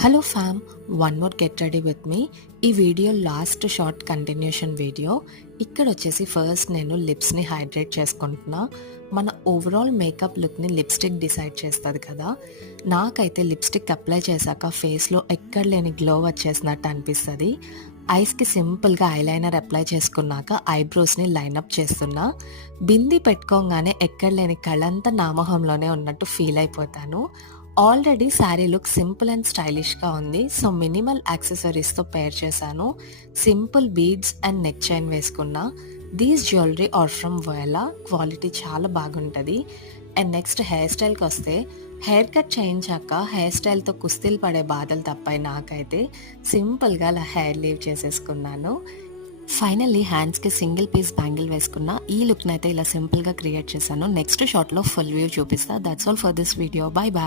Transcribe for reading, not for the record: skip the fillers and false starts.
Hello fam, one more get ready with me. ఈ video last short continuation video. ఇక్కడ వచ్చేసి first నేను లిప్స్ని హైడ్రేట్ చేసుకుంటున్నా. మన ఓవరాల్ మేకప్ లుక్ని లిప్స్టిక్ డిసైడ్ చేస్తుంది కదా. నాకైతే లిప్స్టిక్ అప్లై చేశాక ఫేస్లో ఎక్కడ లేని గ్లో వచ్చేసినట్టు అనిపిస్తుంది. ఐస్కి సింపుల్గా ఐలైనర్ అప్లై చేసుకున్నాక ఐబ్రోస్ని లైనప్ చేస్తున్నా. బింది పెట్టుకోగానే ఎక్కడ లేని కళ్ళంతా నా మొహంలోనే ఉన్నట్టు ఫీల్ అయిపోతాను. Already sari look simple and స్టైలిష్గా ఉంది. సో మినిమల్ యాక్సెసరీస్తో పేర్ చేశాను. Simple beads and neck chain వేసుకున్నా. These jewellery are from Voylla, quality చాలా బాగుంటుంది. అండ్ నెక్స్ట్ హెయిర్ స్టైల్కి వస్తే, హెయిర్ కట్ చేయించాక హెయిర్ స్టైల్తో కుస్తీలు పడే బాధలు తప్పాయి నాకైతే. సింపుల్గా అలా హెయిర్ లీవ్ చేసేసుకున్నాను. ఫైనల్లీ హ్యాండ్స్కి సింగిల్ పీస్ బ్యాంగిల్ వేసుకున్న. ఈ లుక్ని అయితే ఇలా సింపుల్గా క్రియేట్ చేశాను. నెక్స్ట్ షార్ట్లో ఫుల్ వ్యూ చూపిస్తా. That's all for this video. Bye bye.